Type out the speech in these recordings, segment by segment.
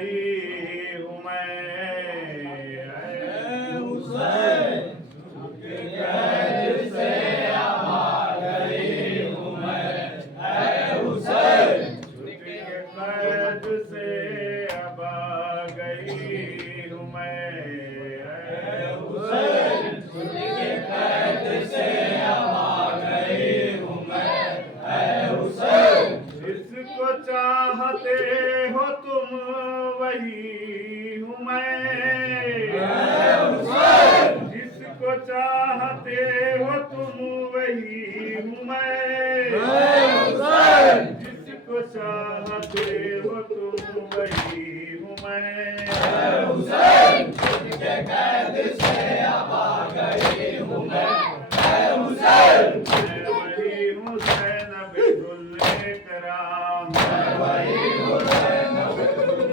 गई हूँ मैं। हुसैन के कैद से अब आ गई हूँ मैं। हुसैन के कैद से अब आ गई हूँ मैं। हुसैन के कैद से अब आ गई हूँ मैं। हुसैन जिसको चाहते हो तुम वही हूँ मैं। जिसको चाहते हो तुम वही हूँ मैं। जिसको चाहते हो तुम वही हूँ मैं। हुसैन के कैद से अब आ गई हूँ मैं। हुसैन मैं वही हुसैन अब्दुल कराम। वही हुसैन अब्दुल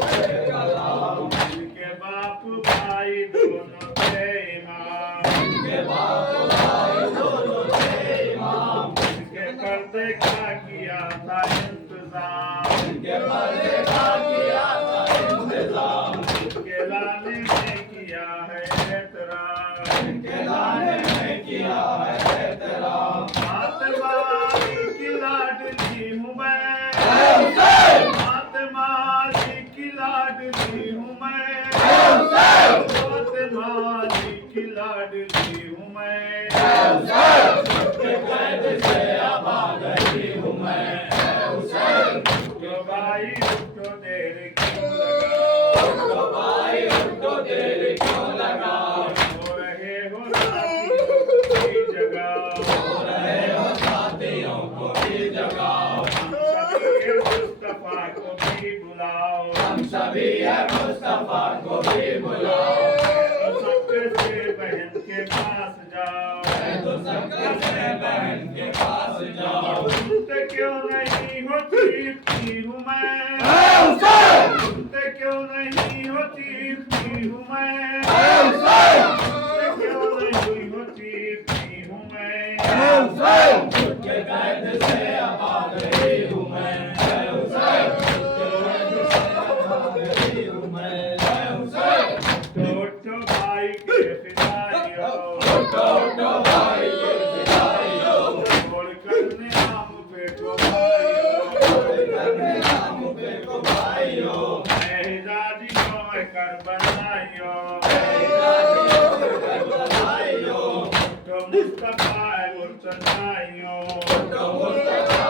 कलाम। जिनके बाप भाई दोनों थे इमाम। के बाप भाई दोनों थे इमाम। जिनके पर्दे का किया था इंतजाम। के पर्दे का किया था इंतजाम। जिनके लाने में किया है एहतराम। के लाने में किया है एहतराम। मातमाली की लाडली हूँ मैं। हुसैन मातमाली की लाडली हूँ मैं। मातमाली की लाडली हूँ मैं। के कैद से अब आ गई हूँ मैं। हुसैन तो भाई उठो देर क्यों लगाओ। तो भाई उनको देर क्यों लगाओ। हो रहे हो साथियों की जगाओ। हो रहे हो साथियों को भी जगाओ। हम सभी मुस्तफा को भी बुलाओ। हम सभी है मुस्तफा को भी बुलाओ। तो सबसे बहन के पास जाओ। तो सबके से बहन के पास जाओ। सुनते क्यों नहीं हो चीखती हूँ मैं। हुसैन सुनते क्यों नहीं हो चीखती हूँ मैं। हुसैन सुनते क्यों नहीं हो चीखती हूँ मैं। हुसैन के कैद से अब आ गई हूँ मैं। हुसैन के कैद से अब आ गई हूँ मैं। हुसैन छोटो भाई के फिदाइयों। तो भाई के फिदाइयों। छोड़ करने नाम पे को भाइयों। करने नाम पे को भाइयों। एहजाजी को करबलाइयों। भाइयों तो मुस्तफा मुर्तजाइयों। तो मुस्तफा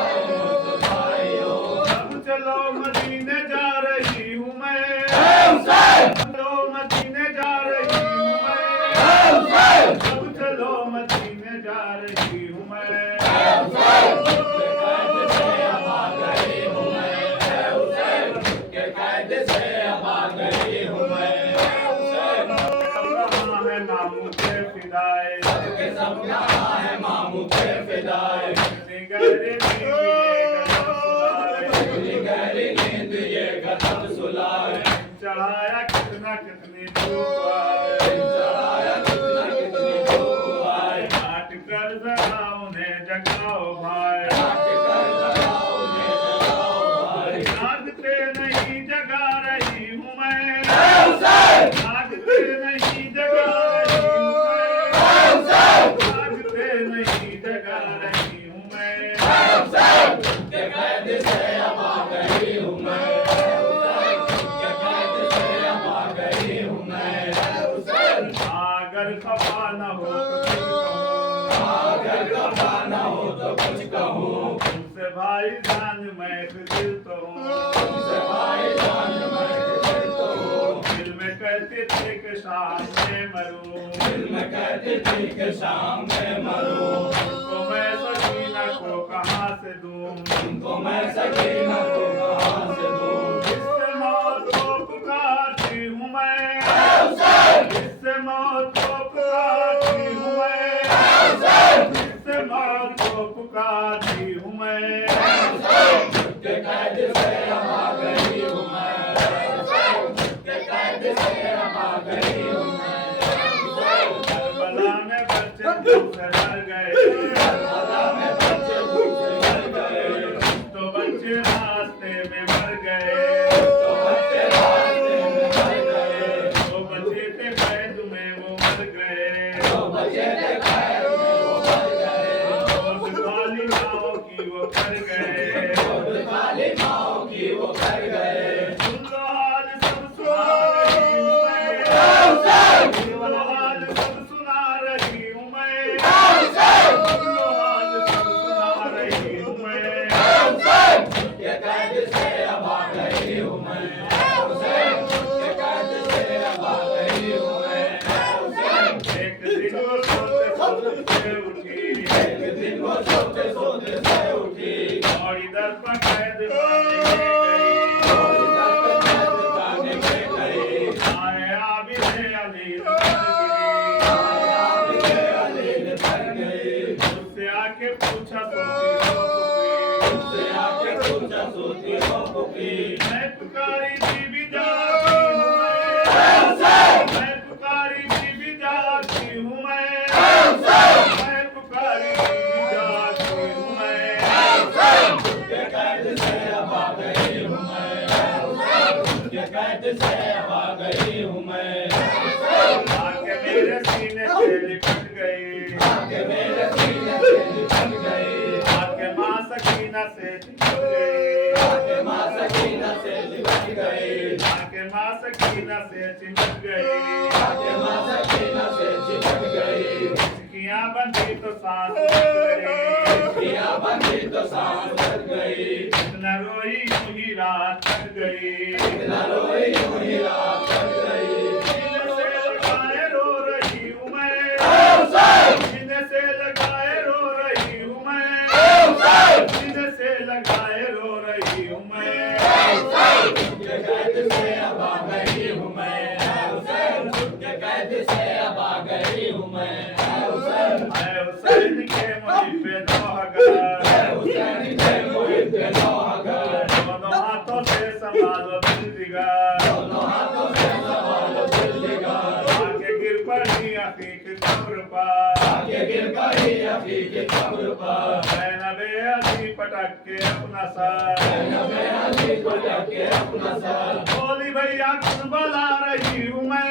भाइयों। अब चलो मदीने जा रही हूँ मैं। हुसैन चलो मदीने जा रही हूँ मैं। हुसैन अब चलो मदीने जा रही हूँ मैं। के कैद से अब आ गई हूँ मैं। हुसैन के कैद से अब आ गई हूँ मैं। हुसैन कहाँ है मामू के फिदाए। के सब कहाँ है मामू के फिदाए। गहरे गहरी नींद ये कदम सुलाए। चढ़ाया कितना कितनी धूप आए। चढ़ाया कितना कितनी धूप आए। काट कर जरा उन्हें जगाओ भाई। काट कर जगाओ ने जगाओ भाई। जागते नहीं जगा रही हूँ मैं। हुसैन जागते नहीं जगा रही हूँ मैं। जागते नहीं जगा रही हूँ मैं। हुसैन के कैद से अब आ गई हूँ मैं। हुसैन के कैद से अब आ गई हूँ मैं। हुसैन अगर खफा न हो तो कुछ कहूँ। अगर खफा न हो तो कुछ कहूँ। तुमसे भाई जान मैं दिल तो हूँ। तुमसे भाई जान मैं दिल तो हूँ। दिल में कहते थे कि शाम में मरूं। दिल में कहती थी कि शाम में मरूं। तो मैं सकीना को कहाँ से दूं। तुमको मैं सकीना को कहाँ से दूं। इससे मौत को पुकारती हूँ मैं। हुसैन इससे मौत को पुकारती हूँ मैं। इससे मौत को पुकारती हूँ मैं। के कैद से अब आ गई हूँ मैं। के कैद से अब आ गई हूँ मैं। करबला में बच्चे मुझसे डर गए। करबला में बच्चे भूखे मर गए। तो बच्चे रास्ते में मर गए। तो बच्चे रास्ते कैद से अब आ गई हूँ मैं, आके मेरे सीने से लिपट गई, आके मेरे सीने से लिपट गई, आके माँ सकीना से चिपक गई, आके माँ सकीना से लिपट गई, आके माँ सकीना से चिपक गई, आके माँ सकीना से चिपक गई, खिड़कियाँ बंदी तो सांस फूट गई, पिया बंदी तो सांस फट गई, इतना रोई यूं ही रात कट गई, इतना रोई यूं ही रात कट गई, सीने से लगाए रो रही हूँ मैं, सीने से लगाए रो रही हूँ मैं, सीने से लगाए रो रही हूँ मैं, के कैद से अब आ गई हूँ मैं, हुसैन के कैद से अब आ गई हूँ मैं, हुसैन ऐ हुसैन के मुझ पे नौहगर, हुसैन के मुहिब के नौहगर, दोनों हाथों से संभालो दिल दिगर, दोनों हाथों से संभालो दिल दिगार, आके गिर पड़ी अकीक कब्र पर, आगे गिर गई अभी की कब्र पर, ज़ैनबे अली पटक के अपना सर, मैं अली को ढके अपना सर, बोली भैया कुछ बला रही हूँ मैं,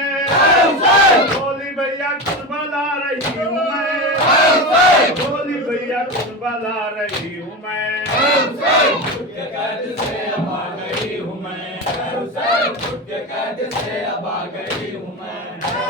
बोली भैया कुछ बला रही हूँ मैं, बोली भैया कुछ बला रही हूँ मैं, के कैद से अब आ गई हूँ मैं, हुसैन के कैद से अब आ गई हूँ मैं,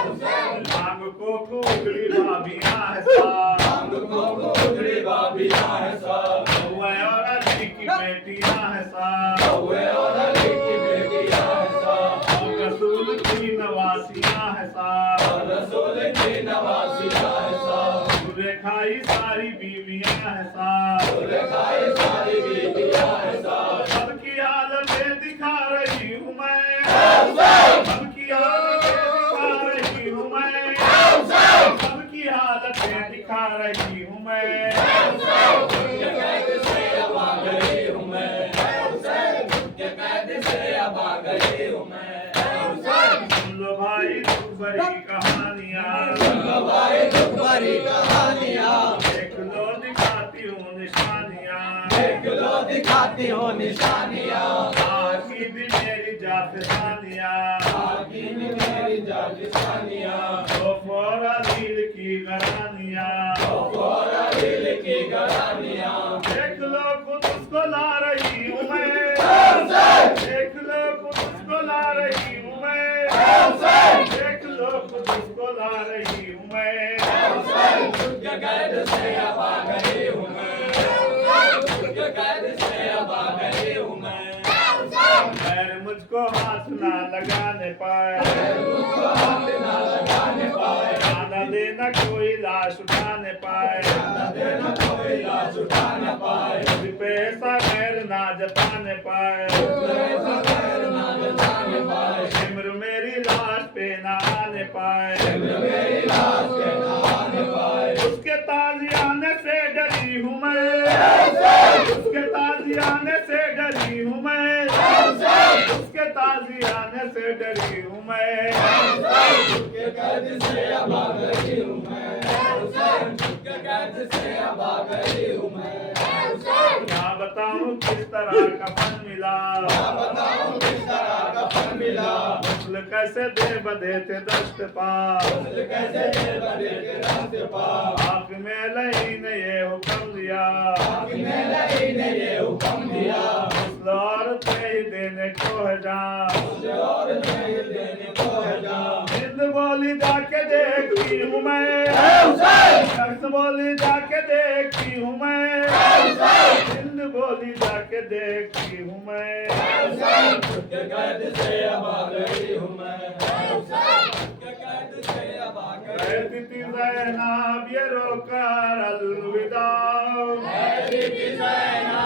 हुसैन मांग को कुकड़ी भाभियाँ है साथ, मांग को कुकड़ी बाबियाँ है सब, हुआ और अली की बेटियाँ है साथ, हुए और अली की बेटियाँ है सब, और रसूल की नवासियाँ है साथ, और रसूल की नवासियाँ है सब, सूर्य खाई सारी बीवियाँ है साथ, खाई सारी बीबियाँ है सब, सबकी हालत में दिखा रही हूँ मैं, सबकी हालत में दिखा रही हूँ मैं, सबकी हालत में दिखा रही हूँ मैं, के कैद से अब आ गई हूँ मैं, हुसैन के कैद से अब आ गई हूँ मैं, हुसैन सुन लो भाई दुख भरी कहानियाँ, भाई दुख भरी कहानियाँ, देख लो दिखाती हूँ निशानियाँ, देख लो दिखाती हो निशानियाँ, आखी भी मेरी जाफिसानियाँ, आगे भी मेरी जालिसानियाँ, तो फोरा नील की घरानियाँ, और अली की गरानियाँ, देख लो खुद उसको ला रही हूँ मैं, देख लो खुद उसको ला रही हूँ मैं, देख लो खुद उसको ला रही हूँ मैं, के कैद से अब आ गई हूँ मैं, के कैद से अब आ गई हूँ मैं, खैर मुझको हाथ ना लगाने पाए, मुझको हाथ ना लगाने पाए, खाना देना कोई लाश उठाने पाए, न देना कोई लाश उठा न पाए, मुझ पे ऐसा खैर ना जताने पाए, ऐसा खैर ना जताने पाए, सिमर मेरी लाश पे ना आने पाए, मेरी लाश के ना आने पाए, उसके ताजियाने से डरी हूँ मैं, उसके ताजियाने से डरी हूँ मैं, उसके ताजियाने से डरी हूँ मैं, के कैद से अब आ गई हूँ मैं, के कैद से अब आ गई हूँ मैं, क्या बताऊँ किस तरह का फन मिला, बताऊँ किस तरह का फल मिला, फूल कैसे दे बधे थे दस्त पा, कैसे दे बड़े के रास्ते पार, आँख में लही ने ये हुक्म दिया, मैं नहीं ने ये हुक्म दिया, लौर ते ही देने को है जा, और नहीं देने को है जा, हिंद बोली जाके देखती हूँ मैं, शख्स बोली जाके देखती हूँ मैं, हिंद बोली जाके देखती हूँ मैं, के कैद से अब आ गई हूँ मैं, के कैद से अब आ गई, कहती थी ज़ैनब ये रोकर अलविदा, मेरी भी ज़ैनब